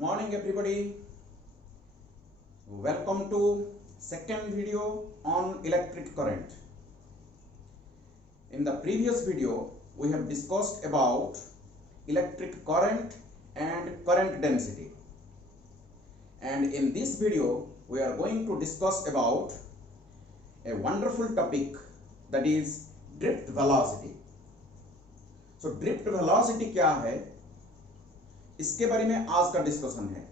morning everybody. Welcome to second video on electric current. In the previous video we have discussed about electric current and current density, and in this video we are going to discuss about a wonderful topic, that is drift velocity. So drift velocity क्या है, इसके बारे में आज का discussion है.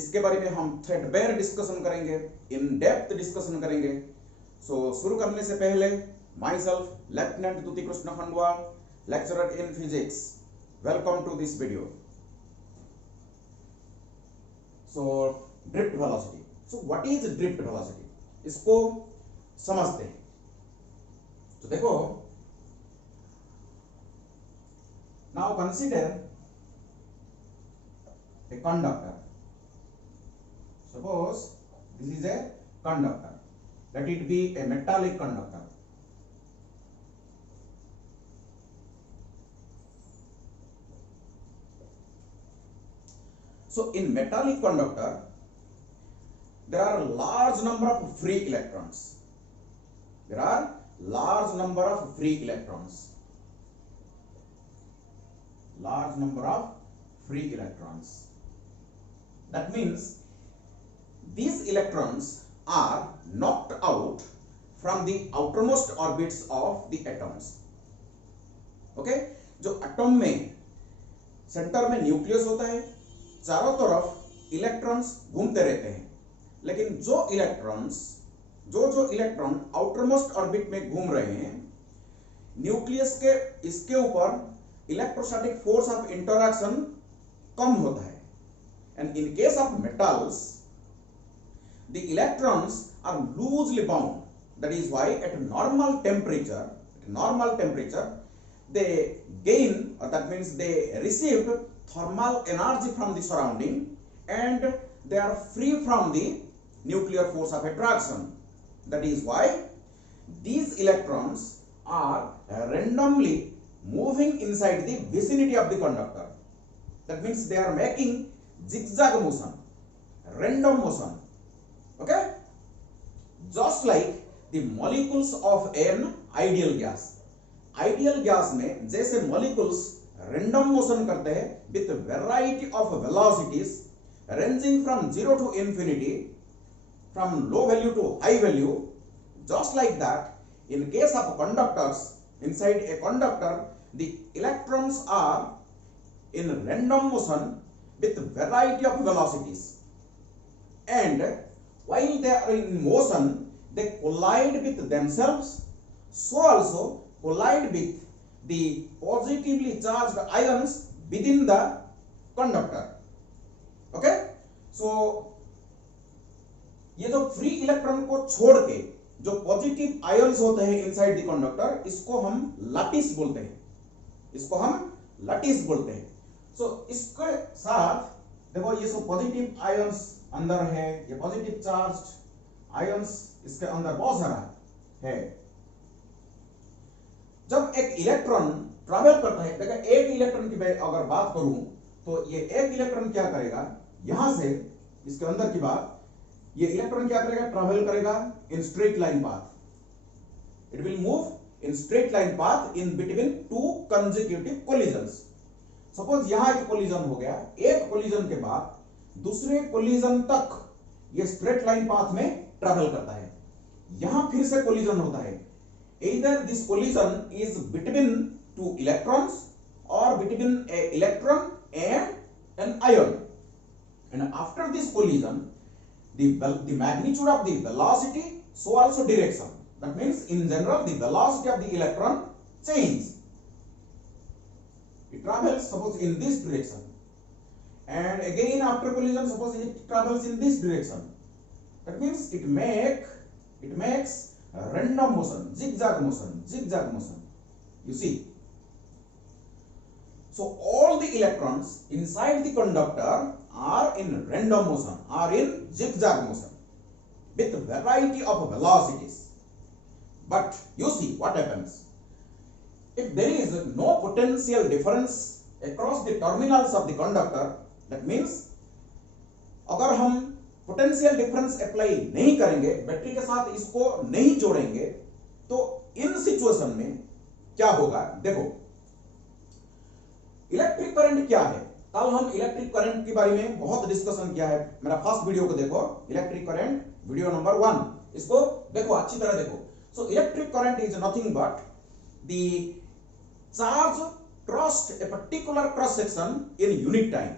इसके बारे में हम थ्रेडबेयर डिस्कशन करेंगे, इन डेप्थ डिस्कशन करेंगे. शुरू करने से पहले myself lieutenant Dyuti Krishna Khandwal, lecturer in physics, welcome to this video. Drift velocity. What is drift velocity, इसको समझते हैं. तो देखो, now consider a conductor. Suppose this is a conductor, let it be a metallic conductor. So in metallic conductor there are large number of free electrons. There are large number of free electrons. Large number of free electrons. That means these electrons are knocked out from the outermost orbits of the atoms. Okay? जो atom में centre में nucleus होता है, चारों तरफ electrons घूमते रहते हैं, लेकिन जो इलेक्ट्रॉन आउटरमोस्ट ऑर्बिट में घूम रहे हैं, न्यूक्लियस के इसके ऊपर इलेक्ट्रोस्टैटिक फोर्स ऑफ इंटरैक्शन कम होता है. And in case of metals the electrons are loosely bound. That is why at normal temperature they gain, or that means they receive thermal energy from the surrounding, and they are free from the nuclear force of attraction. That is why these electrons are randomly moving inside the vicinity of the conductor. That means they are making zigzag motion, random motion. Okay? Just like the molecules of an ideal gas. Ideal gas में जैसे molecules random motion करते हैं with variety of velocities ranging from 0 to infinity, from low value to high value, just like that in case of conductors, inside a conductor the electrons are in random motion with variety of velocities, and while they are in motion they collide with themselves, so also collide with the positively charged ions within the conductor. Okay? So ये जो free electron को छोड़ के जो positive ions होते हैं inside the conductor, इसको हम लैटिस बोलते हैं. इसके साथ देखो, ये जो पॉजिटिव आयंस अंदर है, ये पॉजिटिव चार्ज्ड आयंस इसके अंदर बहुत सारा है. जब एक इलेक्ट्रॉन ट्रैवल करता है, देखा एक इलेक्ट्रॉन की अगर बात करूं तो ये एक इलेक्ट्रॉन क्या करेगा, यहां से इसके अंदर की बात, ये इलेक्ट्रॉन क्या करेगा, ट्रैवल करेगा in straight line path. It will move in straight line path in between two consecutive collisions. Suppose यहां एक कोलिजन हो गया, एक कोलिजन के बाद दूसरे कोलिजन तक ये स्ट्रेट लाइन पाथ में ट्रैवल करता है. यहां फिर से कोलिजन होता है. Either this collision is between two electrons or between a electron and an ion, and after this collision the magnitude of the velocity, so also direction. That means in general the velocity of the electron changes. It travels suppose in this direction, and again after collision suppose it travels in this direction. That means it makes random motion, zigzag motion. You see, so all the electrons inside the conductor are in random motion, are in zigzag motion with variety of velocities. But you see what happens if there is no potential difference across the terminals of the conductor, that means अगर हम potential difference apply नहीं करेंगे, battery के साथ इसको नहीं जोड़ेंगे, तो इन सिचुएशन में क्या होगा? देखो, इलेक्ट्रिक करंट क्या है? कल हम इलेक्ट्रिक करंट के बारे में बहुत डिस्कशन किया है, मेरा फर्स्ट वीडियो को देखो, इलेक्ट्रिक करंट वीडियो नंबर 1, इसको देखो, अच्छी तरह देखो। So electric current is nothing but the charge crossed A particular cross section in unit time,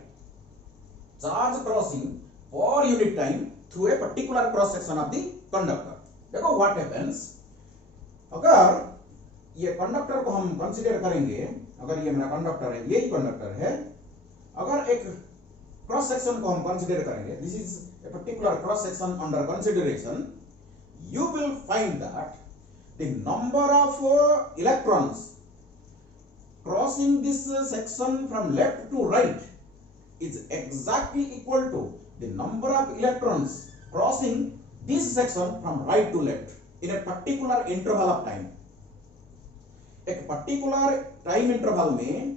charge crossing for unit time through a particular cross section of the conductor। देखो what happens, अगर ये conductor को हम consider करेंगे, अगर ये मेरा conductor है, ये ही कंडक्टर है, अगर एक क्रॉस सेक्शन को हम कंसीडर करेंगे, this is a particular cross section under consideration, you will find that the number of electrons crossing this section from left to right is exactly equal to the number of electrons crossing this section from right to left in a particular interval of time। एक particular time interval में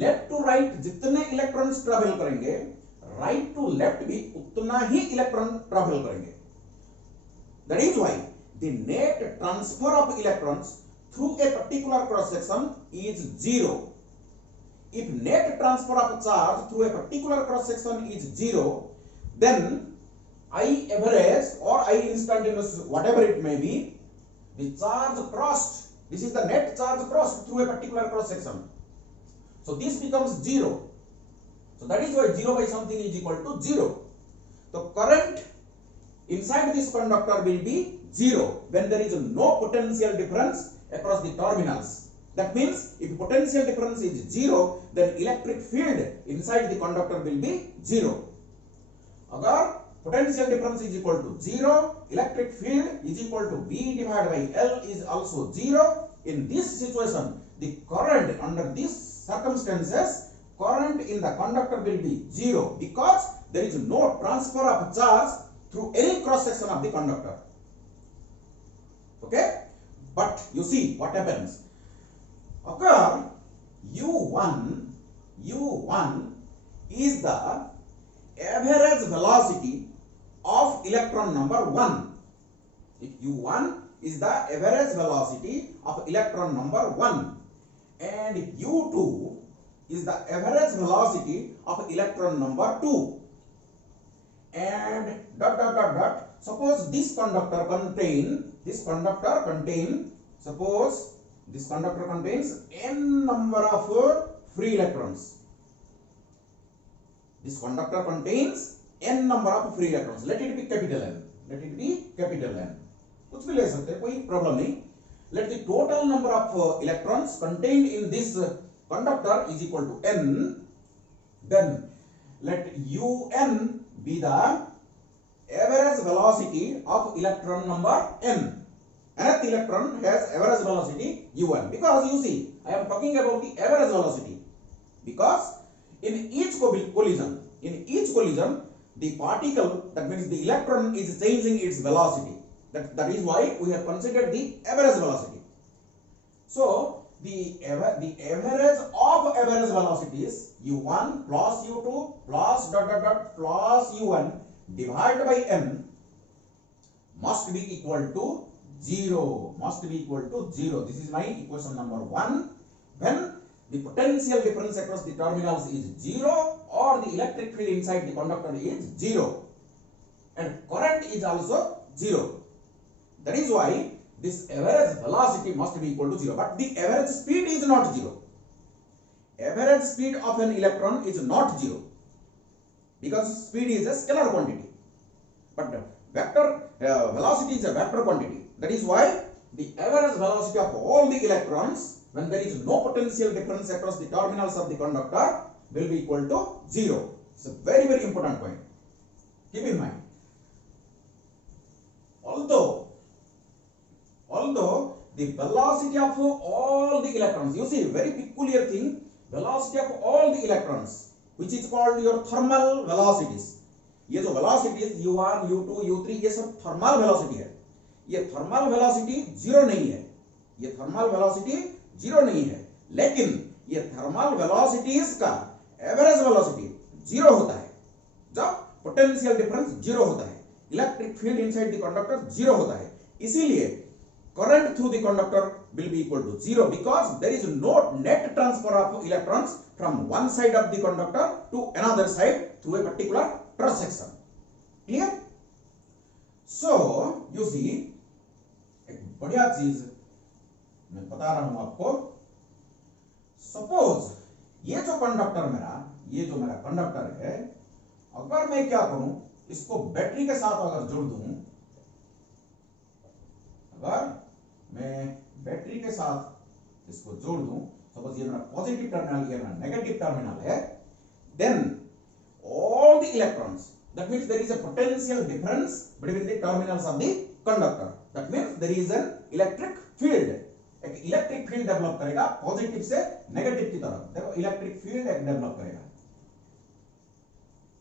left to right जितने electrons travel करेंगे, right to left भी उतना ही electron travel करेंगे। That is why the net transfer of electrons through a particular cross section is zero. If net transfer of charge through a particular cross section is zero, then I average or I instantaneous, whatever it may be, the charge crossed, this is the net charge crossed through a particular cross section, so this becomes zero। So that is why 0 by something is equal to 0। The current inside this conductor will be 0 when there is no potential difference across the terminals। That means if potential difference is 0, then electric field inside the conductor will be 0। अगर potential difference is equal to 0, electric field is equal to V divided by L is also 0। In this situation, the current under these circumstances, current in the conductor will be 0 because there is no transfer of charge through any cross section of the conductor। Okay, but you see what happens, अगर U1 is the average velocity of electron number 1, if U1 is the average velocity of electron number 1 and U2 is the average velocity of electron number 2 and dot dot dot dot, suppose this conductor contains n number of free electrons। This conductor contains n number of free electrons, let it be capital N, कुछ भी ले सकते हैं, कोई problem नहीं। Let the total number of electrons contained in this conductor is equal to n, then let Un be the average velocity of electron number n। Nth electron has average velocity U1, because you see I am talking about the average velocity, because in each collision the particle, that means the electron, is changing its velocity, that is why we have considered the average velocity। So the average of average velocities U1 plus U2 plus dot dot dot plus U1 divided by n must be equal to 0, This is my equation number 1, when the potential difference across the terminals is 0 or the electric field inside the conductor is 0 and current is also 0। That is why this average velocity must be equal to 0, but the average speed is not 0। Average speed of an electron is not 0 because speed is a scalar quantity, but vector velocity is a vector quantity। That is why the average velocity of all the electrons when there is no potential difference across the terminals of the conductor will be equal to 0। It's a very, very important point, keep in mind। Although the velocity of all the electrons, you see very peculiar thing, velocity of all the electrons, which is called your thermal velocities। ये जो velocities U1, U2, U3 ये सब thermal velocity है। ये thermal velocity zero नहीं है, लेकिन ये थर्मल वेलोसिटीज का एवरेज वेलोसिटी जीरो होता है जब पोटेंशियल डिफरेंस जीरो होता है, electric field inside the conductor zero होता है, इसीलिए current through the conductor will be equal to zero because there is no net transfer of electrons from one side of the conductor to another side through a particular cross section. Clear? So you see, एक बढ़िया चीज मैं बता रहा हूं आपको। Suppose ये जो मेरा कंडक्टर है, अगर मैं क्या करूं, इसको बैटरी के साथ अगर जोड़ दूं, अगर मैं बैटरी के साथ इसको जोड़ दूं, सपोज ये मेरा पॉजिटिव टर्मिनल, ये मेरा नेगेटिव टर्मिनल है, then all the electrons, that means there is a potential difference between the terminals of the conductor, that means there is an electric field, एक इलेक्ट्रिक फील्ड डेवलप करेगा positive से negative की तरफ। देखो electric field एक develop करेगा,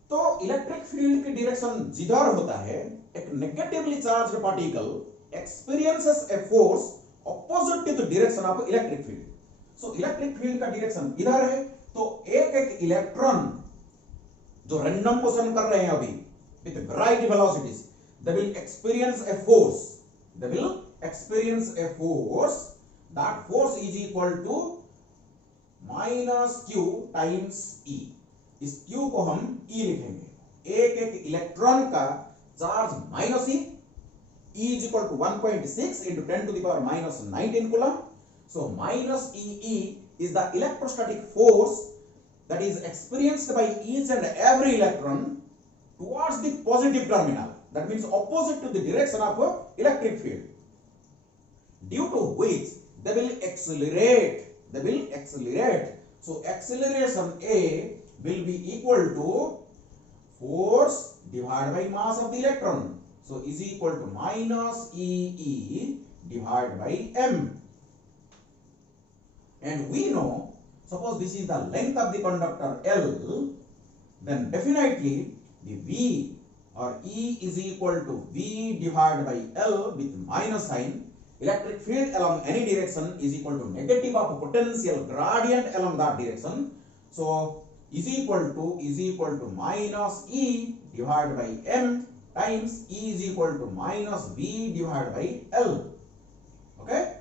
तो electric field की डायरेक्शन जिधर होता है, एक negatively charged particle experiences a force opposite to the direction of electric field. So electric field का डायरेक्शन इधर है, तो एक इलेक्ट्रॉन जो रैंडम मोशन कर रहे हैं अभी with variety velocities, they will experience a force, that force is equal to minus q times e। इस q को हम e लिखेंगे, एक इलेक्ट्रॉन का charge minus e is equal to 1.6 into 10 to the power minus 19 coulomb। So minus e is the electrostatic force that is experienced by each and every electron towards the positive terminal, that means opposite to the direction of electric field, due to which they will accelerate, so acceleration a will be equal to force divided by mass of the electron, so is equal to minus e divided by m। And we know, suppose this is the length of the conductor L, then definitely the V or E is equal to V divided by L with minus sign। Electric field along any direction is equal to negative of potential gradient along that direction, so is equal to minus E divided by M times E is equal to minus V divided by L। Okay,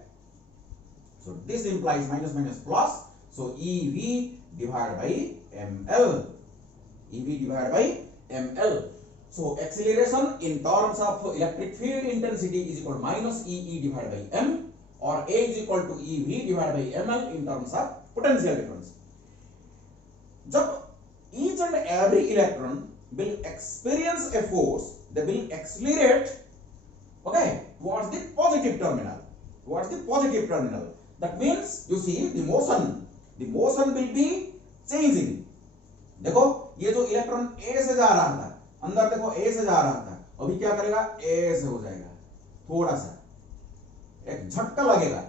so this implies minus minus plus, so EV divided by ml। So acceleration in terms of electric field intensity is equal to minus EE divided by m, or A is equal to EV divided by ml in terms of potential difference। जब each and every electron will experience a force, they will accelerate, okay, towards the positive terminal, that means you see the motion will be changing। देखो ये जो electron A से जा रहा था, अंदर देखो A से जा रहा था, अभी क्या करेगा, A से हो जाएगा, थोड़ा सा एक झटका लगेगा,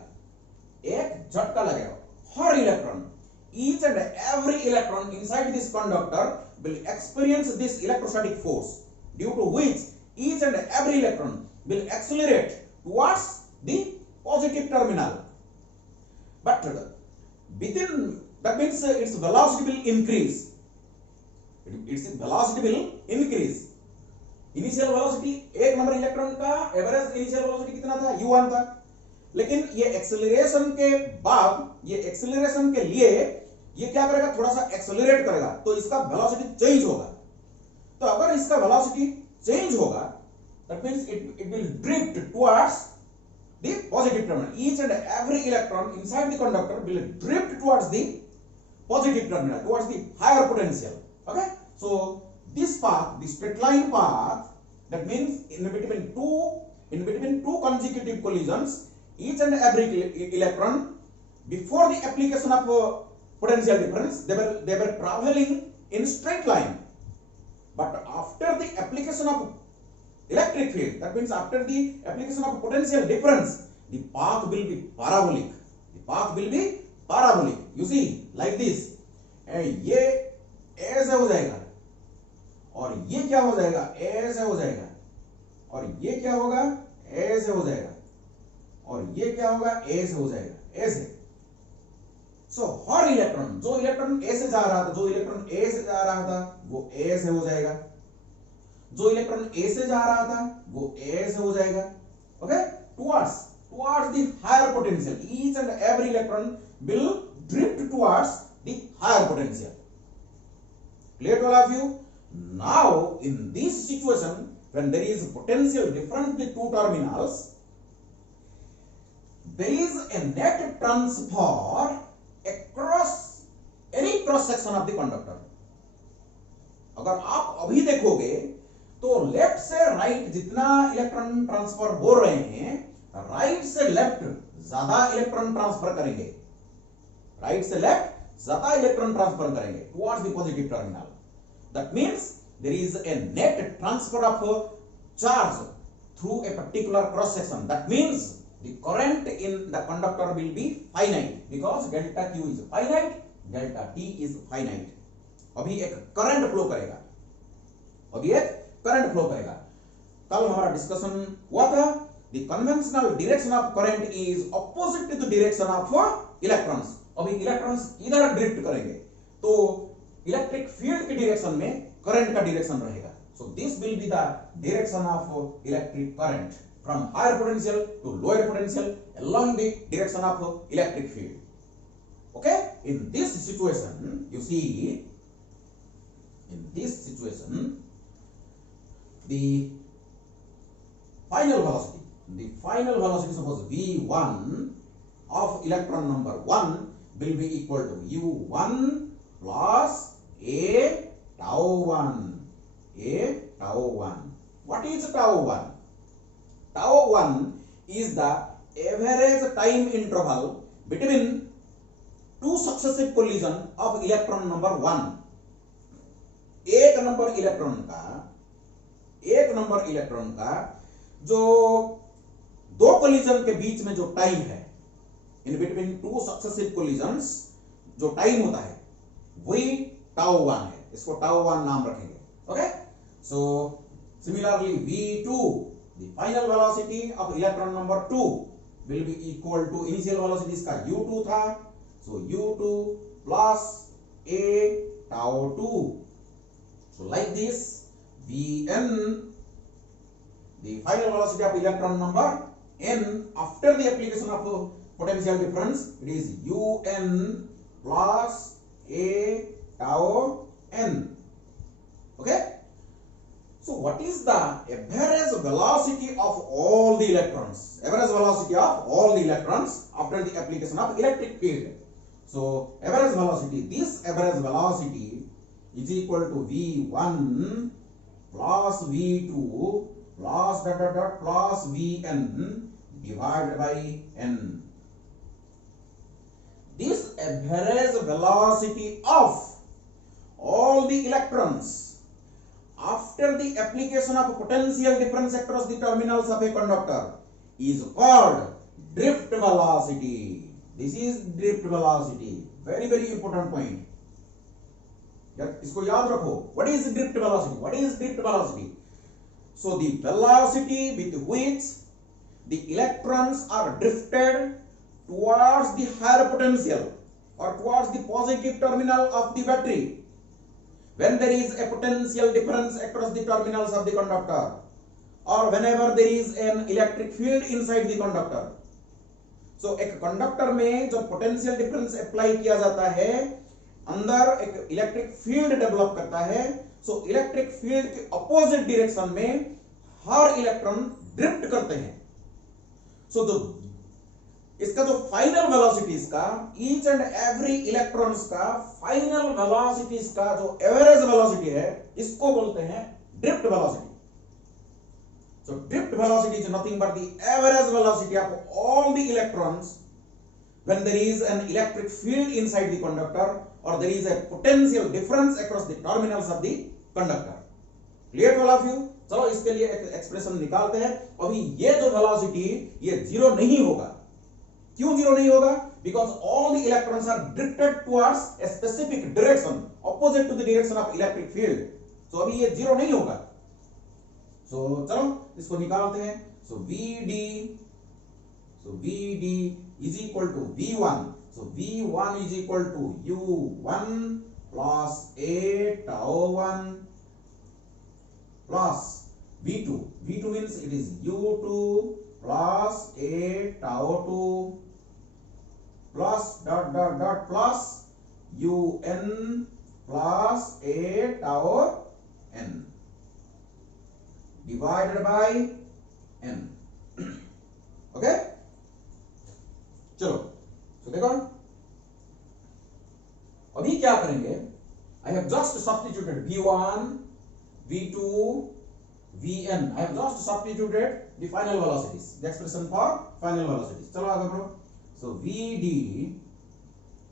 हर electron, each and every electron inside this conductor will experience this electrostatic force, due to which each and every electron will accelerate towards the positive terminal, but within that means its velocity will increase, initial velocity एक number electron का average initial velocity कितना था, u1 था, लेकिन ये acceleration के बाद, ये एक्सेलरेशन के लिए ये क्या करेगा, थोड़ा सा एक्सेलरेट करेगा, तो इसका वेलोसिटी चेंज होगा। तो अगर इसका वेलोसिटी चेंज होगा, that means it will drift towards the positive terminal. Each and every electron inside the conductor will drift towards the positive terminal, towards the higher potential. Okay, so this path, the straight line path, that means in between two consecutive collisions, each and every electron, before the application of potential difference, they were traveling in straight line, but after the application of electric field, that means after the application of potential difference, the path will be parabolic, you see, like this, and ये ऐसे हो जाएगा, और ये क्या हो जाएगा, ऐसे हो जाएगा, और ये क्या होगा, ऐसे हो जाएगा, और ये क्या होगा, ऐसे हो जाएगा, ऐसे। सो हर इलेक्ट्रॉन, जो इलेक्ट्रॉन ए से जा रहा था, जो इलेक्ट्रॉन ए से जा रहा था वो ए से हो जाएगा, जो इलेक्ट्रॉन ए से जा रहा था वो ए से हो जाएगा, okay, towards the higher potential. Each and every electron will drift towards the higher potential. Clear to all of you? Now in this situation, when there is potential difference between two terminals, there is a net transfer across any cross section of the conductor. अगर आप अभी देखोगे तो left से right जितना electron transfer हो रहे हैं, राइट से लेफ्ट ज्यादा इलेक्ट्रॉन ट्रांसफर करेंगे, राइट से लेफ्ट ज्यादा इलेक्ट्रॉन ट्रांसफर करेंगे towards the positive terminal. That means there is a net transfer of charge through a particular cross section. That means the current in the conductor will be finite because delta Q is finite, delta T is finite. अभी एक current flow करेगा, अभी एक current flow करेगा. कल हमारा discussion हुआ था, the conventional direction of current is opposite to the direction of electrons. अभी इलेक्ट्रॉन्स इधर ड्रिफ्ट करेंगे तो इलेक्ट्रिक फील्ड के डायरेक्शन में करंट का डायरेक्शन रहेगा. So this will be the direction of electric current from higher potential to lower potential along the direction of electric field. Okay, in this situation you see, in this situation the final velocity, suppose v1 of electron number 1 will be equal to u1 plus a tau 1. What is tau 1? Tau 1 is the average time interval between two successive collision of electron number 1. एक number electron का जो दो collision के बीच में जो time है, in between two successive collisions जो time होता है वही टाउ 1 है. इसको टाउ 1 नाम रखेंगे. Okay, so similarly v2, the final velocity of electron number 2 will be equal to, initial velocity इसका u2 था, so u2 plus a tau 2. So like this, Vn, the final velocity of electron number n after the application of potential difference, it is Un plus a tau n. Okay. So what is the average velocity of all the electrons? Average velocity of all the electrons after the application of electric field. So average velocity, this average velocity is equal to v1 plus v2 plus plus vn divided by n. This average velocity of all the electrons after the application of potential difference across the terminals of a conductor is called drift velocity. This is drift velocity. Very, very important point. इसको याद रखो. What is drift velocity? What is drift velocity? So the velocity with which the electrons are drifted towards the higher potential or towards the positive terminal of the battery when there is a potential difference across the terminals of the conductor or whenever there is an electric field inside the conductor. So एक conductor में जब potential difference apply किया जाता है, अंदर एक electric field develop करता है. सो इलेक्ट्रिक फील्ड के अपोजिट डायरेक्शन में हर इलेक्ट्रॉन ड्रिफ्ट करते हैं. सो इसका जो फाइनल वेलोसिटीज का, ईच एंड एवरी इलेक्ट्रॉन्स का फाइनल वेलोसिटीज का जो एवरेज वेलोसिटी है, इसको बोलते हैं drift velocity. So drift velocity is nothing but the average velocity of all the electrons when there is an electric field inside the conductor or there is a potential difference across the terminals of the conductor. Clear to all of you? चलो इसके लिए एक expression निकालते हैं. अभी ये जो velocity ये जीरो नहीं होगा. क्यों जीरो नहीं होगा? Because all the electrons are drifted towards a specific direction opposite to the direction of electric field. So अभी ये जीरो नहीं होगा. So चलो इसको निकालते हैं. So VD is equal to V1. So V1 is equal to U1 plus A tau 1 plus V2. V2 means it is U2 plus A tau 2 plus dot dot dot plus UN plus A tau n divided by n. Okay चलो, तो देखो अभी क्या करेंगे, I have just substituted V1 V2 Vn, I have just substituted the final velocities, the expression for final velocities. चलो आगे बढ़ो. So Vd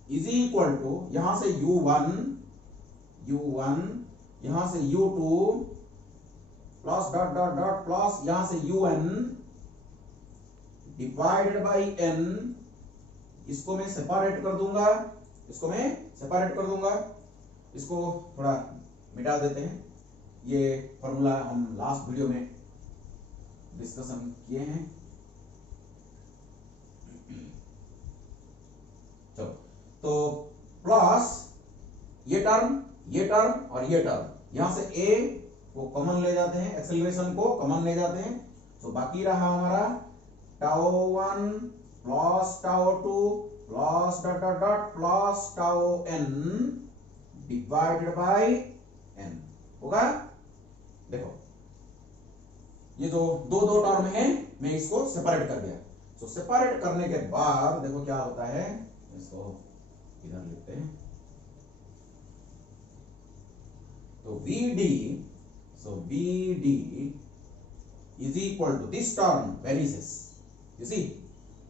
is equal to, यहां से U1 यहां से U2 plus dot dot dot plus यहां से UN divided by n. इसको मैं सेपरेट कर दूंगा, इसको थोड़ा मिटा देते हैं. ये फॉर्मूला हम लास्ट वीडियो में डिस्कशन किए हैं. चलो, तो प्लस ये टर्म और ये टर्म, यहां से a को कॉमन ले जाते हैं, एक्सेलरेशन को कॉमन ले जाते हैं. तो बाकी रहा हमारा tau 1 plus tau 2 plus dot dot dot plus tau n divided by n होगा. देखो ये जो दो टर्म है, मैं इसको सेपरेट कर दिया. तो सेपरेट करने के बाद देखो क्या होता है, इसको इधर लिखते हैं. तो VD is equal to this term vanishes. You see,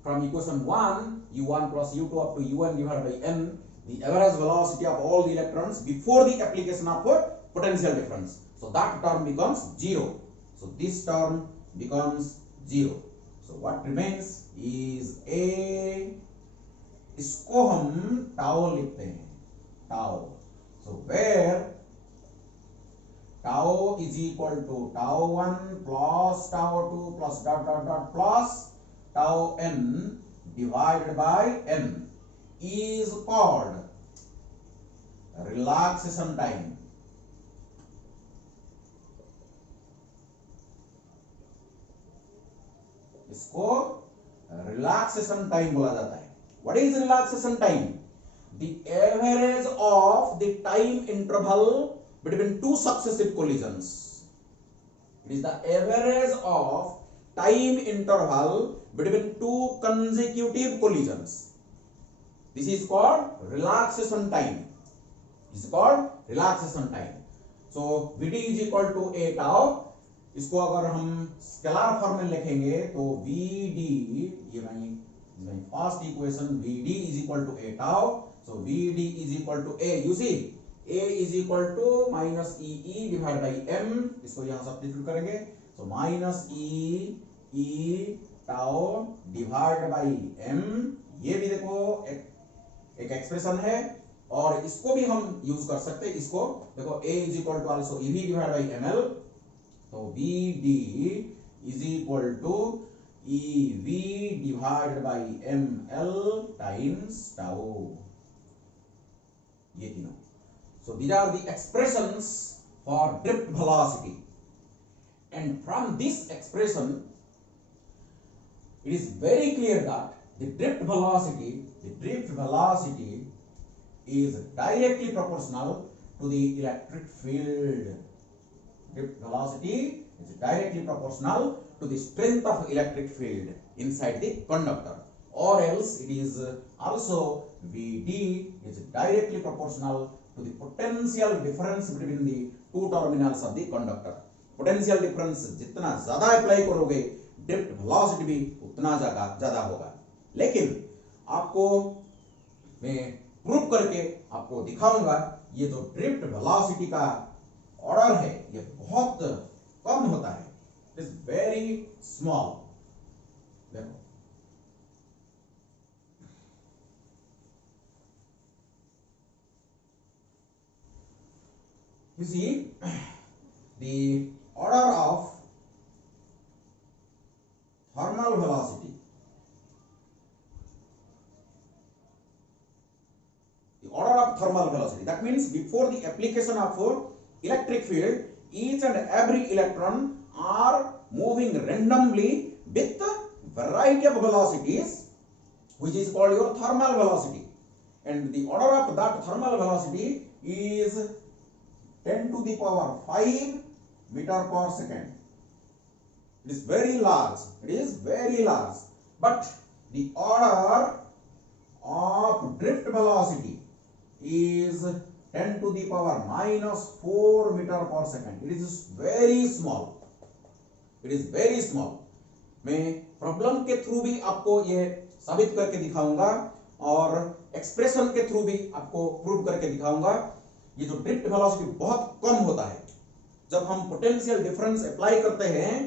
from equation 1, U1 plus U2 up to UN divided by n, the average velocity of all the electrons before the application of potential difference. So that term becomes 0. So this term becomes 0. So what remains is A. इसको हम tau लिखते हैं, tau. So where tau is equal to tau 1 plus tau 2 plus dot dot dot plus tau n divided by n is called relaxation time. इसको relaxation time बोला जाता है. What is relaxation time? The average of the time interval between two successive collisions. It is the average of time interval between two consecutive collisions. This is called relaxation time. This is called relaxation time. So Vd is equal to A tau. इसको अगर हम scalar form में लिखेंगे तो Vd, ये my first equation, Vd is equal to A tau. So Vd is equal to A. You see, A is equal to minus E divided by m. इसको यहां substitute करेंगे. So minus E tau divided by m. ये भी देखो एक expression है, और इसको भी हम यूज कर सकते हैं. इसको देखो A is equal to also EV divided by ml. तो Vd is equal to EV divided by ml times tau. ये तीनों. So these are the expressions for drift velocity, and from this expression it is very clear that the drift velocity is directly proportional to the electric field. Drift velocity is directly proportional to the strength of electric field inside the conductor, or else it is also Vd is directly proportional to the potential difference between the two terminals of the conductor. Potential difference जितना ज्यादा apply करोगे, drift velocity भी उतना ज्यादा होगा. लेकिन आपको मैं प्रूव करके आपको दिखाऊंगा, ये जो ड्रिफ्ट वेलोसिटी का ऑर्डर है ये बहुत कम होता है. It is very small. देखो you see, the order of thermal velocity of thermal velocity. That means before the application of electric field, each and every electron are moving randomly with variety of velocities, which is called your thermal velocity. And the order of that thermal velocity is 10 to the power 5 meter per second. It is very large. It is very large. But the order of drift velocity is 10 to the power minus 4 meter per second. It is very small. It is very small. मैं problem के through भी आपको ये साबित करके दिखाऊंगा और expression के थ्रू भी आपको प्रूव करके दिखाऊंगा। ये जो ड्रिफ्ट वेलोसिटी बहुत कम होता है, जब हम पोटेंशियल डिफरेंस अप्लाई करते हैं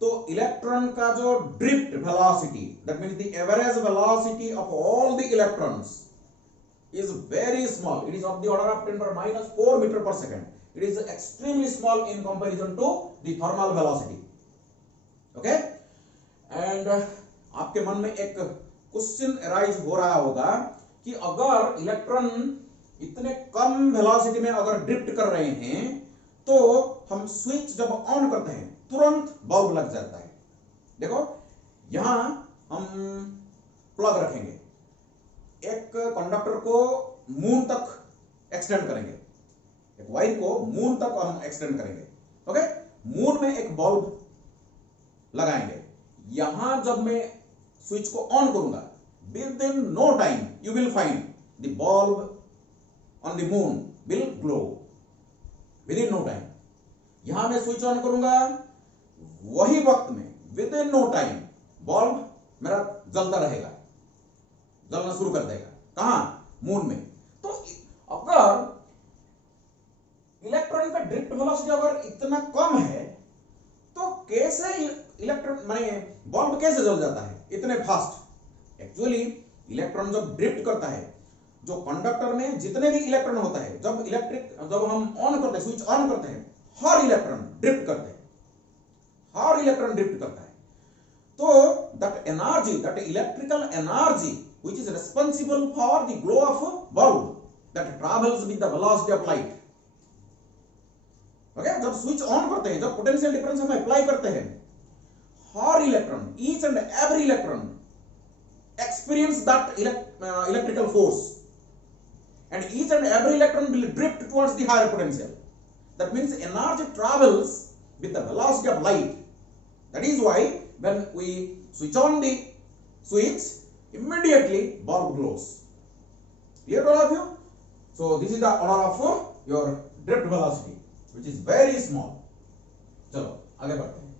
तो इलेक्ट्रॉन का जो drift velocity, that means the average velocity of all the electrons is very small. It is of the order of 10 power minus 4 meter per second. It is extremely small in comparison to the thermal velocity. Okay? And आपके मन में एक question arise हो रहा होगा कि अगर electron इतने कम वेलोसिटी में अगर ड्रिफ्ट कर रहे हैं तो हम स्विच जब ऑन करते हैं तुरंत बल्ब लग जाता है। देखो यहां हम प्लग रखेंगे, एक कंडक्टर को मून तक एक्सटेंड करेंगे, एक वायर को मून तक हम एक्सटेंड करेंगे। ओके, मून में एक बल्ब लगाएंगे। यहां जब मैं स्विच को ऑन करूंगा, within no time you will find the bulb on the moon will glow within no time. यहां मैं स्विच ऑन करूंगा, वही वक्त में within no time bulb मेरा जलता रहेगा, जलना शुरू कर देगा। कहां? मून में। तो अगर इलेक्ट्रॉन का ड्रिफ्ट वेलोसिटी अगर इतना कम है तो कैसे इलेक्ट्रॉन माने बल्ब कैसे जल जाता है इतने फास्ट? एक्चुअली इलेक्ट्रॉन जब ड्रिफ्ट करता है, जो कंडक्टर में जितने भी इलेक्ट्रॉन होता है, जब हम ऑन करते हैं, स्विच ऑन करते हैं, हर इलेक्ट्रॉन ड्रिफ्ट करते हैं, हर इलेक्ट्रॉन ड्रिफ्ट करता है। तो that energy, that electrical energy which is responsible for the glow of a bulb that travels with the velocity of light. Okay, जब स्विच ऑन करते हैं, जब पोटेंशियल डिफरेंस हम अप्लाई करते हैं, हर electron, each and every electron experience that electrical force, and each and every electron will drift towards the higher potential. That means energy travels with the velocity of light. That is why when we switch on the switch, immediately bulb glows. Clear all of you? So this is the order of your drift velocity, which is very small. चलो आगे बढ़ते हैं।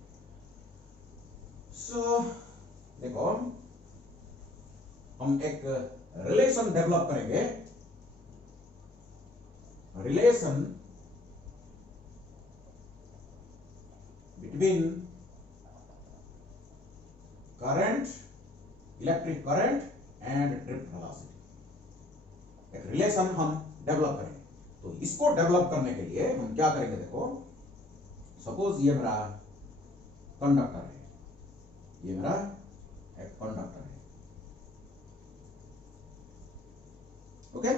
So देखो हम एक relation develop करेंगे, relation between current, electric current and drift velocity. एक relation हम डेवलप करेंगे। तो इसको डेवलप करने के लिए हम क्या करेंगे? देखो सपोज ये मेरा कंडक्टर है, ये मेरा एक कंडक्टर है। Okay,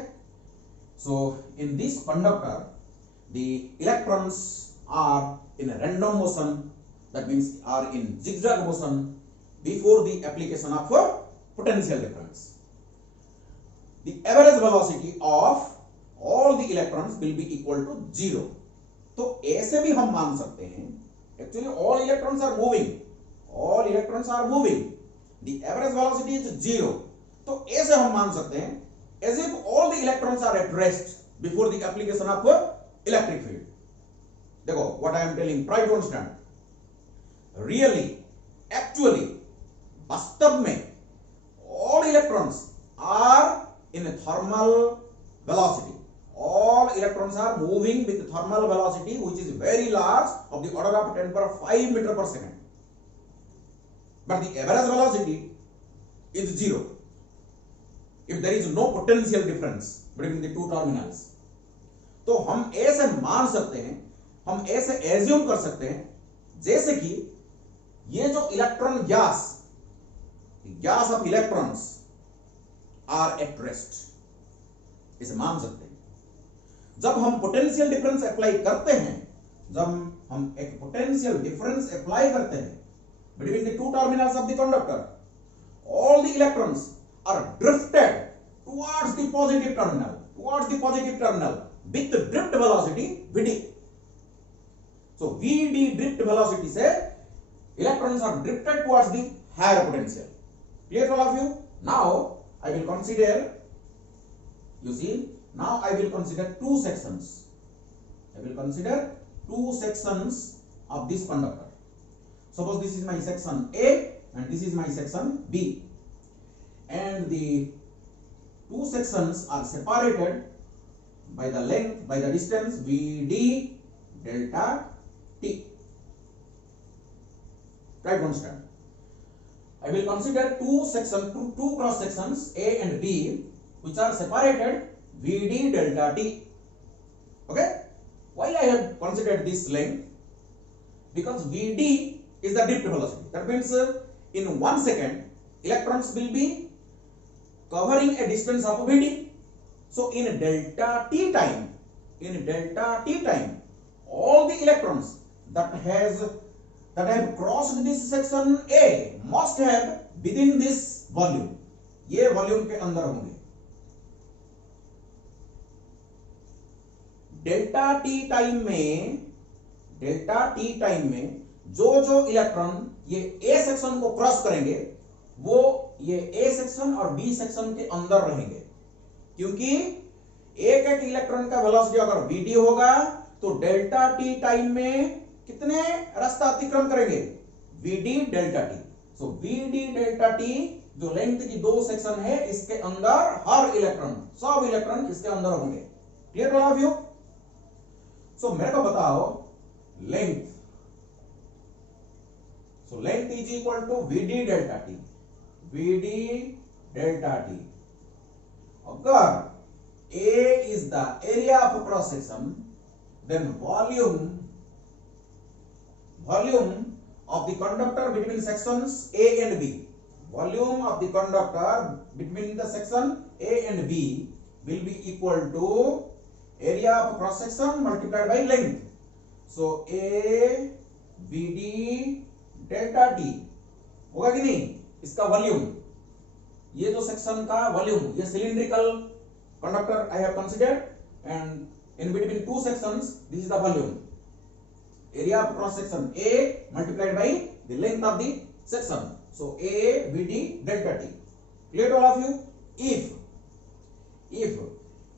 so in this conductor the electrons are in random motion, that means are in zigzag motion before the application of potential difference. The average velocity of all the electrons will be equal to 0. तो ऐसे भी हम मान सकते हैं, actually all electrons are moving, all electrons are moving, the average velocity is 0. तो ऐसे हम मान सकते हैं as if all the electrons are at rest before the application of electric field. देखो what I am telling, try to understand. Really, actually, वास्तव में all electrons are in a thermal velocity. All electrons are moving with thermal velocity which is very large, of the order of 10 power 5 meter per second. But the average velocity is 0 if there is no potential difference between the two terminals. तो हम ऐसे मान सकते हैं, हम ऐसे assume कर सकते हैं जैसे कि ये जो electron gas of electrons are at rest, इसे मान सकते हैं। जब हम पोटेंशियल डिफरेंस अप्लाई करते हैं, जब हम एक पोटेंशियल डिफरेंस अप्लाई करते हैं between the two terminals of the conductor, all the electrons are drifted towards the positive terminal, with the drift velocity Vd. So Vd drift velocity से electrons are drifted towards the higher potential. Clear to all of you? Now I will consider, you see, now I will consider two sections. I will consider two sections of this conductor. Suppose this is my section A and this is my section B, and the two sections are separated by the length, by the distance Vd delta t. Try to understand. I will consider two cross sections A and B which are separated Vd delta t. Okay? Why I have considered this length? Because Vd is the drift velocity. That means in 1 second electrons will be covering a distance of Vd. So in delta t time, all the electrons that have crossed this section A must have within this volume, ये volume के अंदर होंगे. Delta T time में जो electron ये A section को cross करेंगे वो ये ए सेक्शन और बी सेक्शन के अंदर रहेंगे, क्योंकि एक एक इलेक्ट्रॉन का वेलोसिटी अगर Vd होगा तो डेल्टा टी टाइम में कितने रास्ता अतिक्रम करेंगे? Vd delta t. So Vd delta t जो लेंथ की दो सेक्शन है इसके अंदर हर इलेक्ट्रॉन, सब इलेक्ट्रॉन इसके अंदर होंगे. Clear all of you? So मेरे को बताओ length. So length is equal to Vd delta t. Vd delta t. अगर A is the area of cross section, then volume of the conductor between sections A and B, volume of the conductor between the section A and B will be equal to area of cross section multiplied by length. So A Vd delta t होगा कि नहीं? इसका volume, ये जो section का volume, ये cylindrical conductor I have considered, and in between two sections this is the volume, area of cross section A multiplied by the length of the section. So A Vd delta t. Clear to all of you? If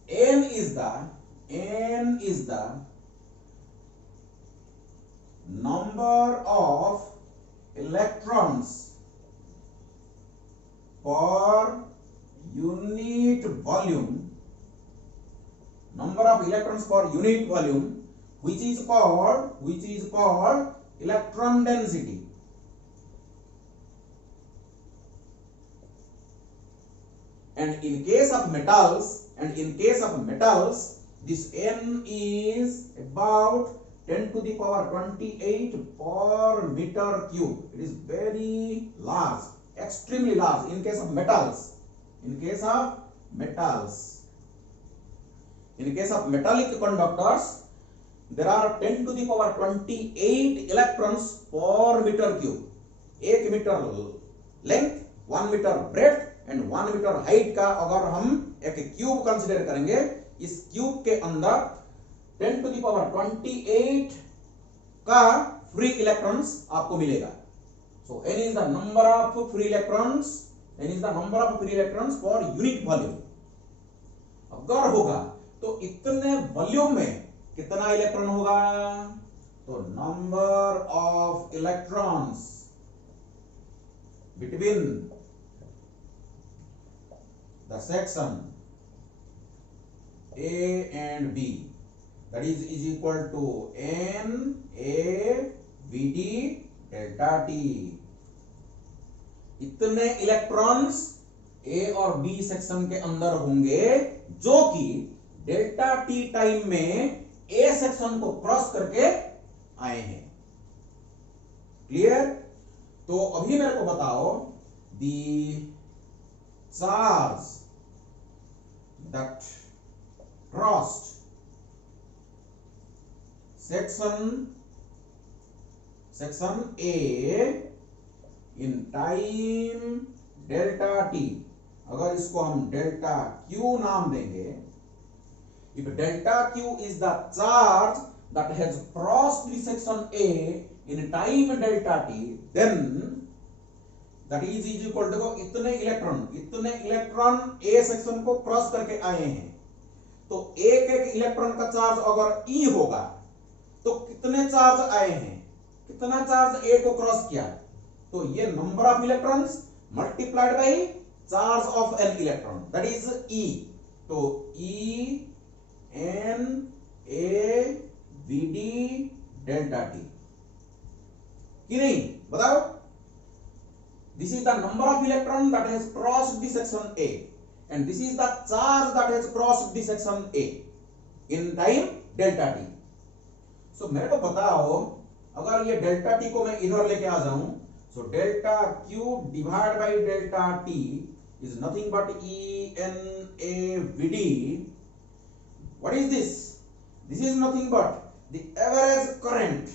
n is the number of electrons per unit volume, number of electrons per unit volume, which is called electron density. And in case of metals, this n is about 10 to the power 28 per meter cube. It is very large, extremely large in case of metals. In case of metallic conductors, there are 10 to the power 28 electrons per meter cube. 1 meter length, 1 meter breadth and 1 meter height का अगर हम एक cube consider करेंगे, इस cube के अंदर 10 to the power 28 का free electrons आपको मिलेगा. So n is the number of free electrons. N is the number of free electrons for unit volume. अगर होगा तो इतने वॉल्यूम में कितना इलेक्ट्रॉन होगा? तो number of electrons between the section A and B, that is equal to N A Vd delta t. इतने electrons ए और बी सेक्शन के अंदर होंगे जो कि डेल्टा टी टाइम में ए सेक्शन को क्रॉस करके आए हैं. क्लियर? तो अभी मेरे को बताओ the charge that crossed section A in time delta t, अगर इसको हम डेल्टा क्यू नाम देंगे, if delta q is the charge that has crossed the section A in time delta t, then that is equal to इतने electron A section को cross करके आए हैं, तो एक इलेक्ट्रॉन का चार्ज अगर E होगा तो कितने चार्ज आए हैं, कितना चार्ज A को क्रॉस किया, तो ये number of electrons multiplied by charge of an electron, that is E। तो E N A V D delta T, कि नहीं बताओ? This is the number of electron that has crossed the section A, and this is the charge that has crossed the section A in time delta t। So मेरे को बताओ, अगर ये delta T को मैं इधर लेके आ जाऊं, so delta Q divide by delta T is nothing but E N A V D। What is this? This is nothing but the average current,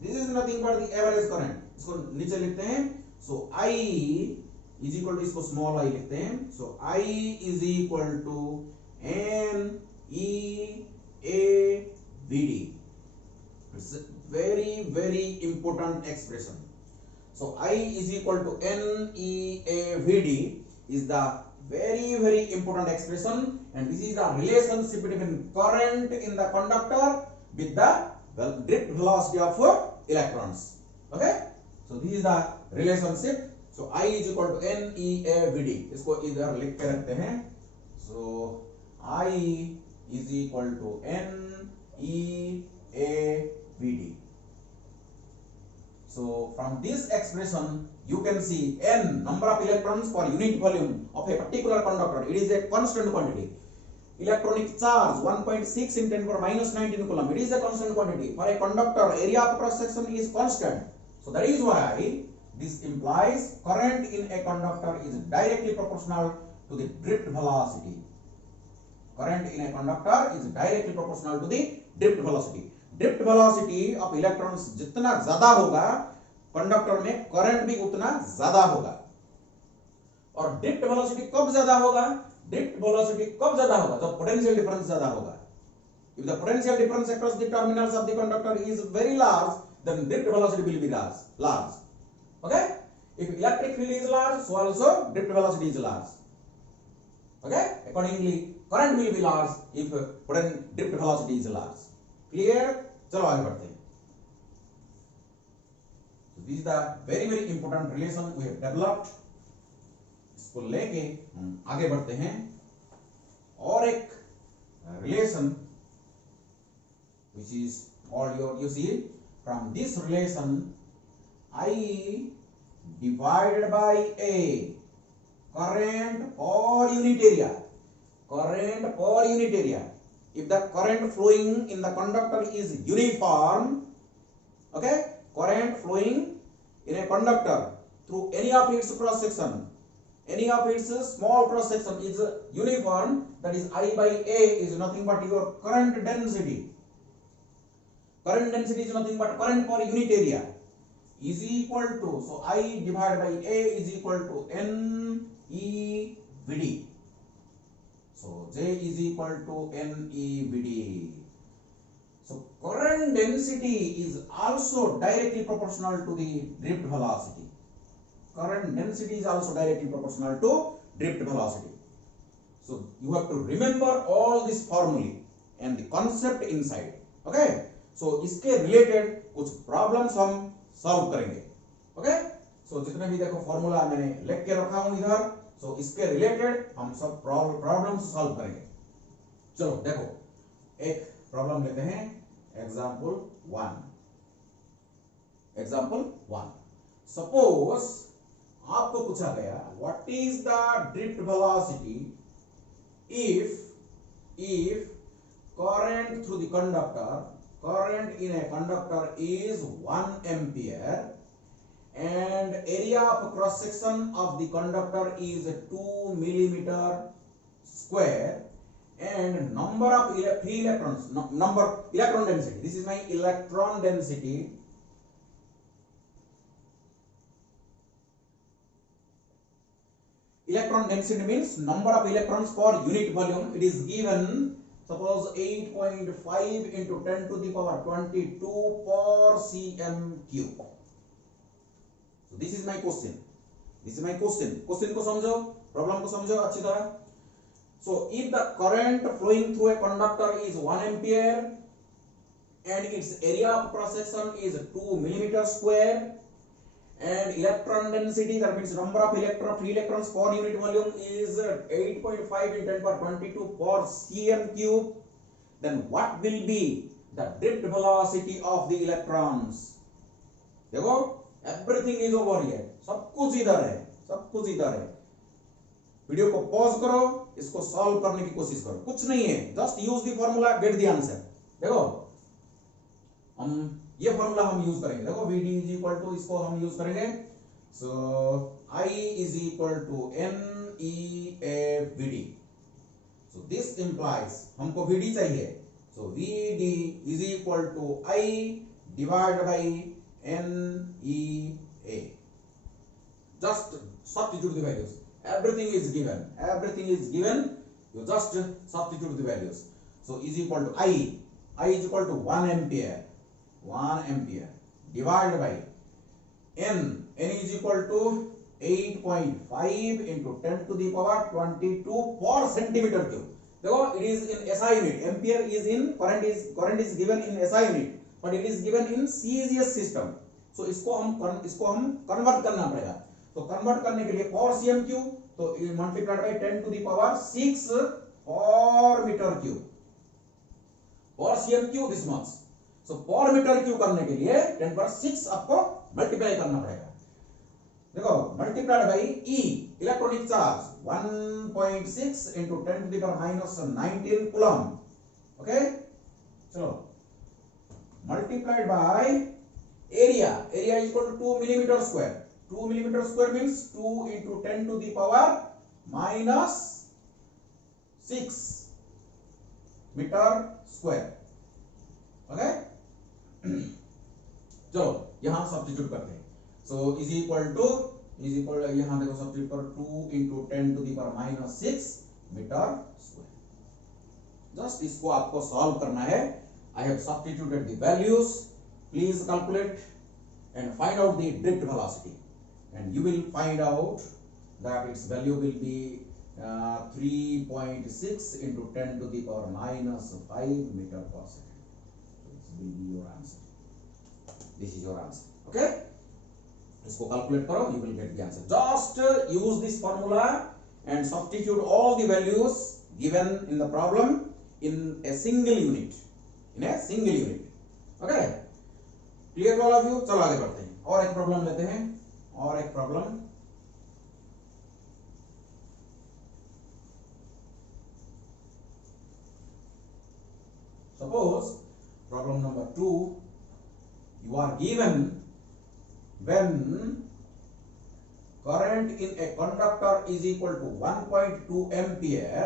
this is nothing but the average current। इसको नीचे लिखते हैं, so I is equal to, इसको small I लिखते हैं, so I is equal to N E A V D। It's a very very important expression। So I is equal to N E A V D is the very very important expression, and this is the relationship between current in the conductor with the drift velocity of electrons। Okay, so this is the relationship। So I is equal to N E A V D, इसको इधर लिख के रखते हैं, so I is equal to N E A V D। So from this expression you can see n number of electrons per unit volume of a particular conductor, it is a constant quantity। Electronic charge 1.6 in 10 power minus 19 coulomb, it is a constant quantity। For a conductor, area of cross section is constant, so that is why this implies current in a conductor is directly proportional to the drift velocity। Current in a conductor is directly proportional to the drift velocity। Drift velocity of electrons जितना ज्यादा होगा, conductor में current भी उतना ज्यादा होगा। और drift velocity कब ज्यादा होगा? ड्रिफ्ट वेलोसिटी कब ज्यादा होगा? जब पोटेंशियल डिफरेंस ज्यादा होगा। If the potential difference across the terminals of the conductor is very large, then drift velocity will be large. Okay, if electric field is large, so also drift velocity is large. Okay, accordingly current will be large if drift velocity is large. Clear? चलो आगे बढ़ते हैं। This is the very very important relation we have developed. इसको लेके हम आगे बढ़ते हैं। और एक relation which is all you see from this relation, I divided by A, current per unit area, current per unit area। If the current flowing in the conductor is uniform, okay, current flowing in a conductor through any of its cross section, any of its small cross section is uniform, that is I by A is nothing but your current density। Current density is nothing but current per unit area is equal to, so I divided by A is equal to N E V D। So J is equal to NEVD। So current density is also directly proportional to the drift velocity। Current density is also directly proportional to drift velocity। So you have to remember all this formulae and the concept inside। Okay, so इसके related कुछ problems हम solve करेंगे। Okay, so जितने भी देखो formula मैंने लिख के रखा हूं इधर, so इसके रिलेटेड हम सब प्रॉब्लम सॉल्व करेंगे। चलो देखो, एक प्रॉब्लम लेते हैं, एग्जांपल 1। सपोज आपको पूछा गया what is the drift velocity if current through the conductor, current in a conductor is 1 ampere and area of cross section of the conductor is 2 millimeter square and number of free electrons, number electron density. This is my electron density. Electron density means number of electrons per unit volume. It is given, suppose 8.5 into 10 to the power 22 per cm cube. So this is my question. This is my question. Question को समझो, problem को समझो अच्छी तरह. So if the current flowing through a conductor is 1 ampere and its area of cross section is 2 millimeter square and electron density, that means number of free electrons per unit volume, is 8.5 in 10 power 22 per cm cube, then what will be the drift velocity of the electrons? देखो, everything is over here. सब कुछ इधर है, सब कुछ इधर है. Video को पॉज करो, इसको सॉल्व करने की कोशिश करो. कुछ नहीं है, just use the formula, get the answer. देखो, हम ये फॉर्मूला हम यूज करेंगे. देखो, VD इज इक्वल टू, इसको हम यूज करेंगे. So I is equal to NEA VD. So this implies, हमको VD चाहिए. So VD is equal to I divide by NEA. Just substitute the values. Everything is given. Everything is given. You just substitute the values. So is equal to I. I is equal to 1 ampere. 1 ampere divided by N. N is equal to 8.5 into 10 to the power 22 per centimeter cube. देखो, it is in SI unit. Ampere is in current is given in SI unit, but it is given in CGS system. So इसको हम convert करना पड़ेगा. तो convert करने के लिए per cm cube, तो multiplied by 10 to the power 6 per metre cube. Per cm cube this much. So per metre cube करने के लिए 10 पर 6 आपको मल्टीप्लाई करना पड़ेगा. देखो, multiplied by E, electronic charge 1.6 into 10 to the power minus 19 coulomb. Okay, चलो, multiplied by area. Area is equal to 2 millimeter square. 2 millimeter square means 2 into 10 to the power minus 6 meter square. Okay? चलो, यहां substitute करते हैं. So is equal to यहां देखो substitute करो, 2 into 10 to the power minus 6 meter square. Just इसको आपको solve करना है. I have substituted the values. Please calculate and find out the drift velocity, and you will find out that its value will be 3.6 into 10 to the power minus 5 meter per second. This will be your answer. This is your answer. Okay? इसको calculate करो, you will get the answer. Just use this formula and substitute all the values given in the problem in a single unit. In a single unit. Okay? Clear all of you. चलो आगे बढ़ते हैं, और एक problem लेते हैं. और एक problem, suppose problem number 2, you are given when current in a conductor is equal to 1.2 ampere,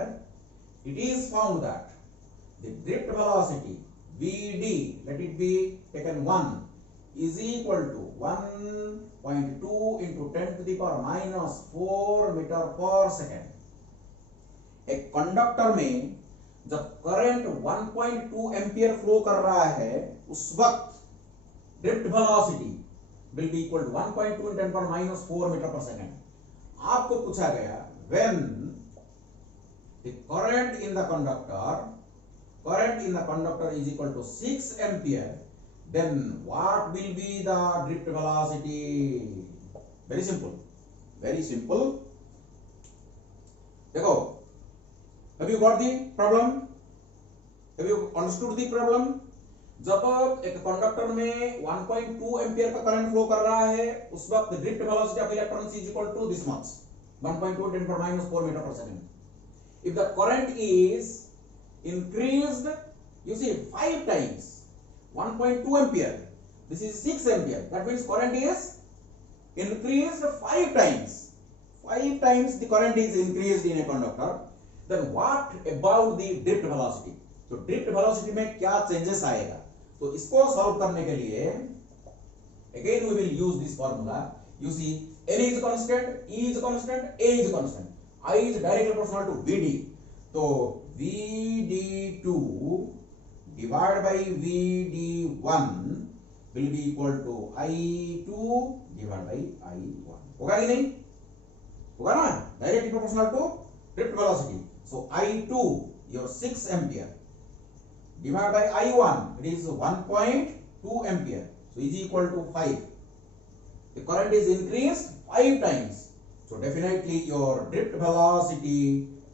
it is found that the drift velocity VD, let it be taken 1, is equal to 1.2 into 10 to the power minus 4 meter per second. एक conductor में जब current 1.2 ampere flow कर रहा है, उस वक्त drift velocity will be equal to 1.2 into 10 power minus 4 meter per second. आपको पूछा गया when the current in the conductor is equal to 6 ampere, then what will be the drift velocity? Very simple, very simple. देखो, have you got the problem? Have you understood the problem? जब एक conductor में 1.2 ampere का current flow कर रहा है, उस वक्त drift velocity of electrons is equal to this much, 1.2 10 power minus 4 meter per second. If the current is increased, you see 5 times 1.2 ampere, this is 6 ampere, that means current is increased 5 times. 5 times the current is increased in a conductor, then what about the drift velocity, तो drift velocity में क्या changes आएगा। तो इसको solve करने के लिए again we will use this formula. You see n is constant, e is constant, a is constant, I is directly proportional to vd, तो vd2 divided by vd1 will be equal to I2 divided by I1, होगा कि नहीं, होगा ना, directly proportional to drift velocity. So I2 your 6 ampere divided by I1, it is 1.2 ampere, so is equal to 5. The current is increased 5 times, so definitely your drift velocity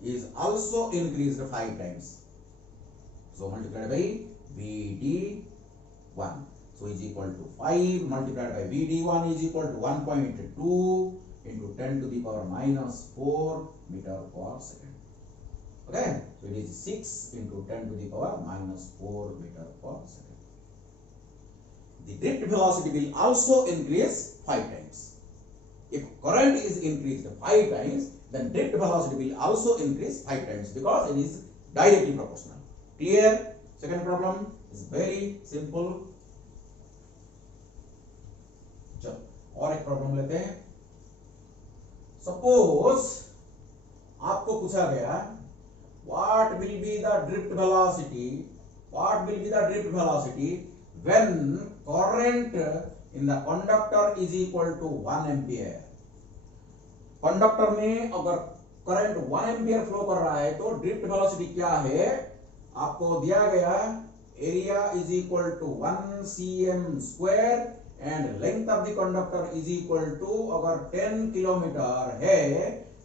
is also increased 5 times, so multiplied by Vd1, so is equal to 5 multiplied by Vd1 is equal to 1.2 into 10 to the power minus 4 meter per second. Okay, so it is 6 into 10 to the power minus 4 meter per second. The drift velocity will also increase 5 times. If current is increased 5 times, then drift velocity will also increase 5 times because it is directly proportional. Clear? Second problem is very simple. चलो और एक problem लेते हैं। Suppose आपको पूछा गया what will be the drift velocity, what will be the drift velocity when current in the conductor is equal to 1 ampere। Conductor में अगर करंट 1 एम्पियर फ्लो कर रहा है तो ड्रिफ्ट वेलोसिटी क्या है, आपको दिया गया area is equal to 1 cm square and length of the conductor is equal to, अगर 10 किलोमीटर है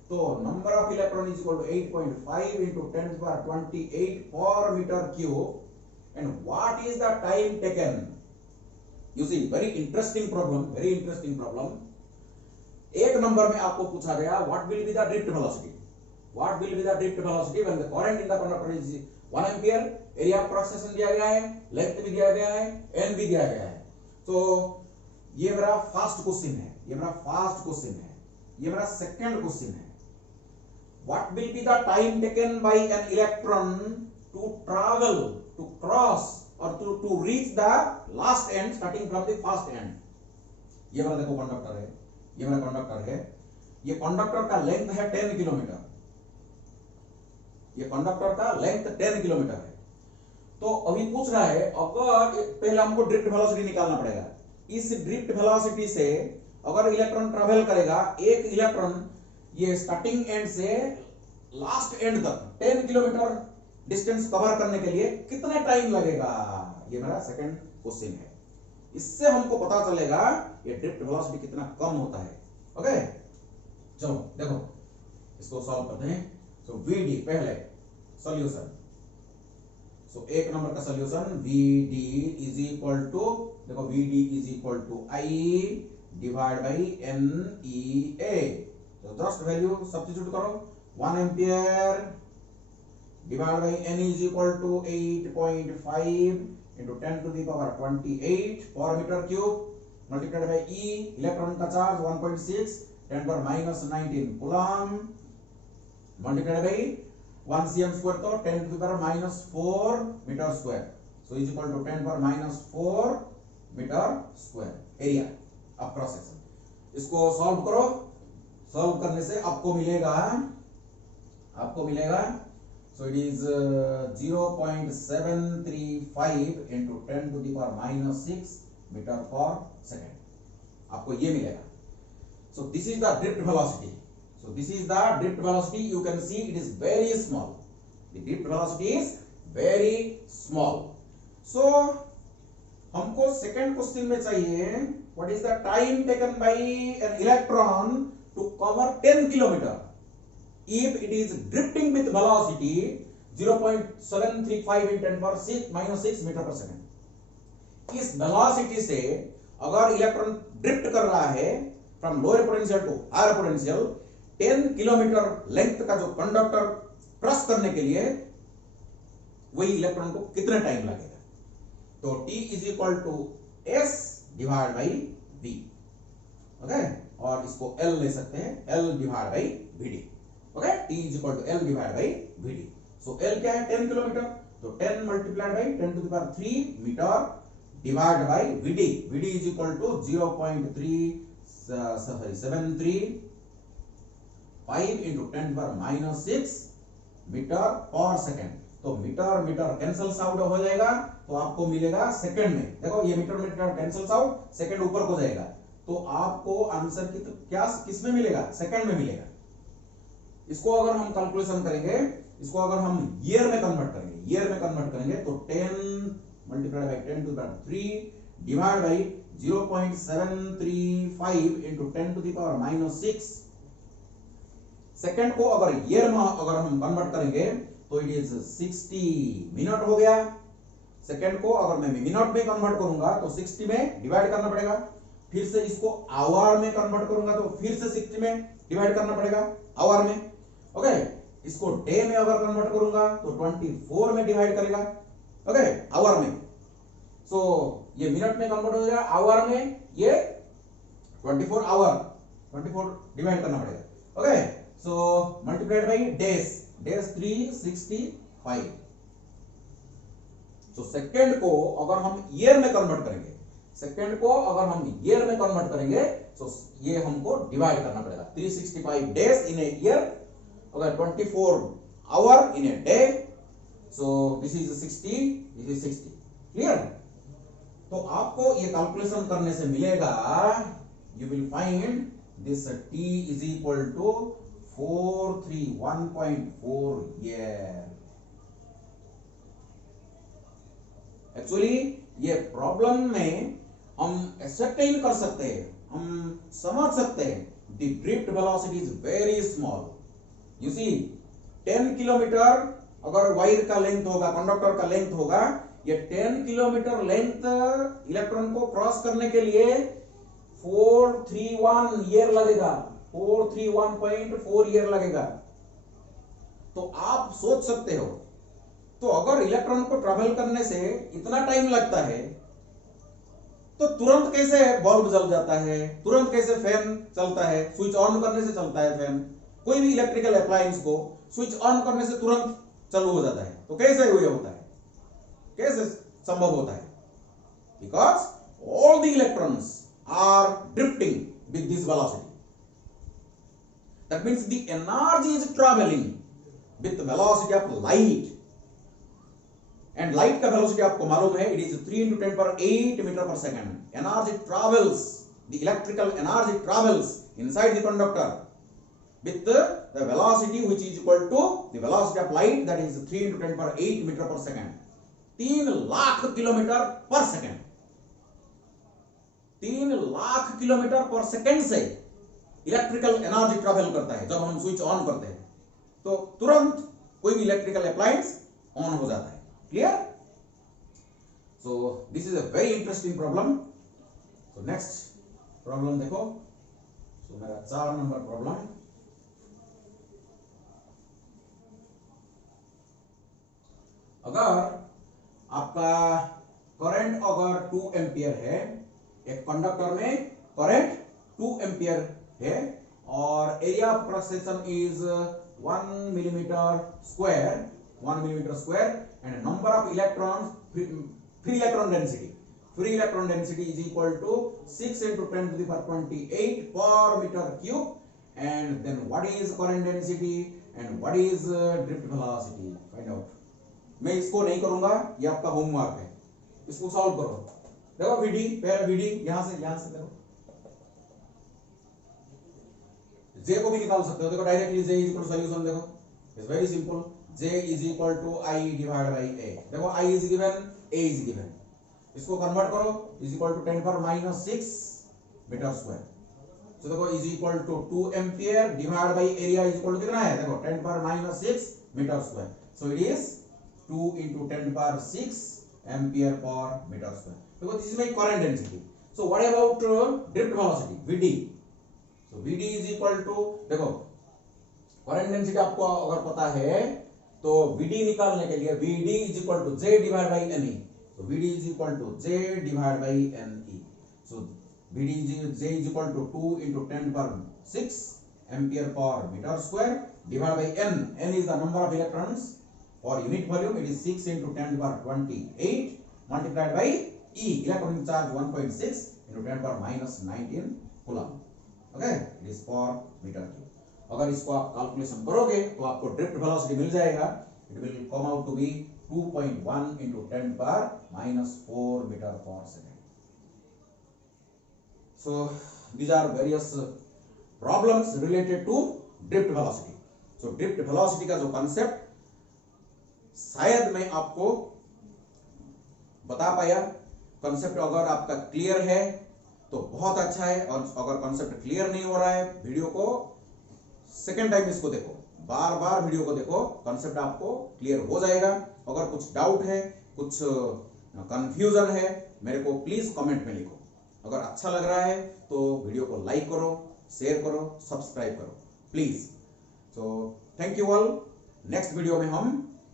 तो number of electron is equal to 8.5 into 10 to the power 28 per meter cube, and what is the time taken। You see, very interesting problem। एक number में आपको पूछा गया what will be the drift velocity, what will be the drift velocity when the current in the conductor is 1 ampere, area of cross section दिया गया है, length भी दिया गया है, n भी दिया गया है। तो ये मेरा फर्स्ट क्वेश्चन है, ये मेरा सेकंड क्वेश्चन है। What will be the time taken by an electron to travel, to cross or to reach the last end starting from the first end। ये मेरा देखो कंडक्टर है, ये मेरा कंडक्टर है, ये कंडक्टर का लेंथ है 10 किलोमीटर, ये कंडक्टर का लेंथ 10 किलोमीटर है। तो अभी पूछ रहा है अगर पहले हमको ड्रिफ्ट वेलोसिटी निकालना पड़ेगा। इस ड्रिफ्ट वेलोसिटी से अगर इलेक्ट्रॉन ट्रैवल करेगा, एक इलेक्ट्रॉन ये स्टार्टिंग एंड से लास्ट एंड तक 10 किलोमीटर डिस्टेंस कवर करने के लिए कितना टाइम लगेगा, ये मेरा सेकंड क्वेश्चन है। इससे हमको पता चलेगा ये ड्रिफ्ट वेलोसिटी कितना कम होता है। ओके, चलो देखो इसको सॉल्व करते हैं। सो Vd पहले सॉल्यूशन, सो एक नंबर का solution Vd is equal to, देखो Vd is equal to I divide by NEA, तो जस्ट वैल्यू सब्स्टिट्यूट करो, 1 ampere divide by n is equal to 8.5 into 10 to the power 28 per meter cube multiplied by E, electron का charge 1.6 10 पर minus 19 coulomb multiplied by 1 cm square, तो 10 to the power minus 4 meter square, so is equal to 10 पर minus 4 meter square area of cross section. इसको solve करो, solve करने से आपको मिलेगा so it is 0.735 into 10 to the power minus 6 meter per second, आपको ये मिलेगा। so this is the drift velocity, you can see it is very small, the drift velocity is very small। so हमको second question में चाहिए what is the time taken by an electron to cover 10 kilometer if it is drifting with velocity 0.735 in 10 power 6 minus 6 meter per second। इस velocity से अगर electron drift कर रहा है from lower potential to higher potential 10 kilometre length का जो conductor cross करने के लिए, वही इलेक्ट्रॉन को कितना टाइम लगेगा। तो T is equal to S divide by V, okay, और इसको L ले सकते हैं, L divide by Vd। Okay, T is equal to L divide by VD। So L क्या है 10 किलोमीटर, तो 10 multiplied by 10 to the power 3 metre divide by VD। VD is equal to 0.3735 into 10 to the power -6 metre per second. तो metre metre cancels out हो जाएगा, तो आपको मिलेगा second में। देखो ये metre metre cancels out, second ऊपर को जाएगा, तो आपको आंसर की तो क्या किस में मिलेगा, सेकंड में मिलेगा। इसको अगर हम कैलकुलेशन करेंगे, इसको अगर हम ईयर में कन्वर्ट करेंगे, तो 10 multiplied by 10 to the power 3 divide by 0.735 into 10 to the power -6। Second को अगर ईयर में अगर हम कन्वर्ट करेंगे तो इट इज 60 मिनट हो गया। सेकंड को अगर मैं मिनट में कन्वर्ट करूंगा तो 60 में डिवाइड करना पड़ेगा, फिर से इसको आवर में कन्वर्ट करूंगा तो फिर से 60 में डिवाइड करना पड़ेगा आवर में। ओके, इसको डे में अगर कन्वर्ट करूंगा तो 24 में डिवाइड करेगा, ओके, आवर में। सो ये मिनट में कन्वर्ट हो जाएगा, आवर में ये 24 आवर, 24 डिवाइड करना पड़ेगा। Okay, so multiplied by days 365। तो सेकंड को अगर हम ईयर में कन्वर्ट करेंगे, तो ये हमको डिवाइड करना पड़ेगा। 365 डेज इन ए ईयर, अगर 24 hour in a day, so this is 60, this is 60। Clear? तो आपको ये कैलकुलेशन करने से मिलेगा, you will find this T is equal to 431.4 year. Actually ये प्रॉब्लम में हम एक्सेप्टेन कर सकते हैं, हम समझ सकते हैं the drift velocity is very small. You see 10 kilometre अगर वायर का लेंथ होगा, कंडक्टर का लेंथ होगा, ये 10 किलोमीटर लेंथ इलेक्ट्रॉन को क्रॉस करने के लिए 431 ईयर लगेगा, 431.4 ईयर लगेगा। तो आप सोच सकते हो, तो अगर इलेक्ट्रॉन को ट्रैवल करने से इतना टाइम लगता है, तो तुरंत कैसे बल्ब जल जाता है, तुरंत कैसे फैन चलता है, स्विच ऑन करने से चलता है फैन, कोई भी इलेक्ट्रिकल अप्लायंस को स्विच ऑन करने से तुरंत चालू हो जाता है। तो कैसे ये होता है, कैसे संभव होता है? Because all the electrons are drifting with this velocity. That means the energy is travelling with the velocity of light, and light का वेलोसिटी आपको मालूम है, it is 3 into 10 power 8 metre पर second. Energy travels, the electrical energy travels inside the conductor with the velocity which is equal to the velocity of light, that is 3 into 10 power 8 metre पर second. 3 lakh kilometre पर second, 3 lakh kilometre पर second से electrical energy travel करता है। जब हम switch on करते हैं तो तुरंत कोई भी इलेक्ट्रिकल अप्लायंस ऑन हो जाता है। Clear? So this is a very interesting problem. So next problem देखो। सो मेरा 4 नंबर प्रॉब्लम, अगर आपका करंट अगर 2 एम्पियर है, एक कंडक्टर में करंट 2 एम्पियर है और area of cross section is 1 millimetre square and number of electrons, free electron density is equal to 6 into 10 to the power 28 per meter cube, and then what is current density and what is drift velocity, find out। मैं इसको नहीं करूंगा, ये आपका homework है, इसको solve करो। देखो VD, पहले VD यहां से देखो, J को भी निकाल सकते हो। देखो directly J is equal to solution, देखो it's very simple, J is equal to I divide by A। देखो I is given, A is given, इसको कन्वर्ट करो, इज इक्वल टू 10 पर -6 मीटर स्क्वायर। सो देखो is equal to 2 ampere divide by area is equal to कितना है, देखो 10 पर -6 metre square. So it is 2 into 10 power 6 ampere per meter square। देखो this is my current density. So what about drift velocity VD? So VD is equal to, देखो current density आपको अगर पता है तो VD निकालने के लिए VD is equal to J divide by NE। So VD is equal to J divide by NE। So VD is J is equal to 2 into 10 power 6 ampere per meter square divided by n is the number of electrons for unit volume, it is 6 into 10 to the power 28 multiplied by E, electronic charge 1.6 into 10 to the power minus 19 coulomb, okay, it is पर metre cube. अगर इसको आप calculation करोगे तो आपको drift velocity मिल जाएगा, it will come out to be 2.1 into 10 to the power minus 4 meter per second. So these are various problems related to drift velocity. So drift velocity का जो concept शायद मैं आपको बता पाया। concept अगर आपका क्लियर है तो बहुत अच्छा है, और अगर concept क्लियर नहीं हो रहा है, वीडियो को सेकेंड टाइम इसको देखो, बार बार वीडियो को देखो, concept आपको क्लियर हो जाएगा। अगर कुछ डाउट है, कुछ कंफ्यूजन है, मेरे को प्लीज कमेंट में लिखो। अगर अच्छा लग रहा है तो वीडियो को लाइक करो, शेयर करो, सब्सक्राइब करो please. So thank you all. Next video में हम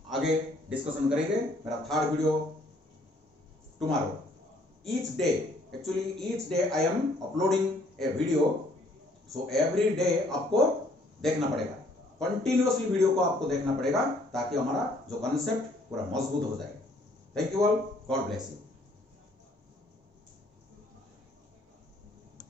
आगे डिस्कशन करेंगे। मेरा third video tomorrow. Each day, actually each day I am uploading A video, so every day आपको देखना पड़ेगा, कंटिन्यूअसली वीडियो को आपको देखना पड़ेगा ताकि हमारा जो कॉन्सेप्ट पूरा मजबूत हो जाए। Thank you all, God bless you.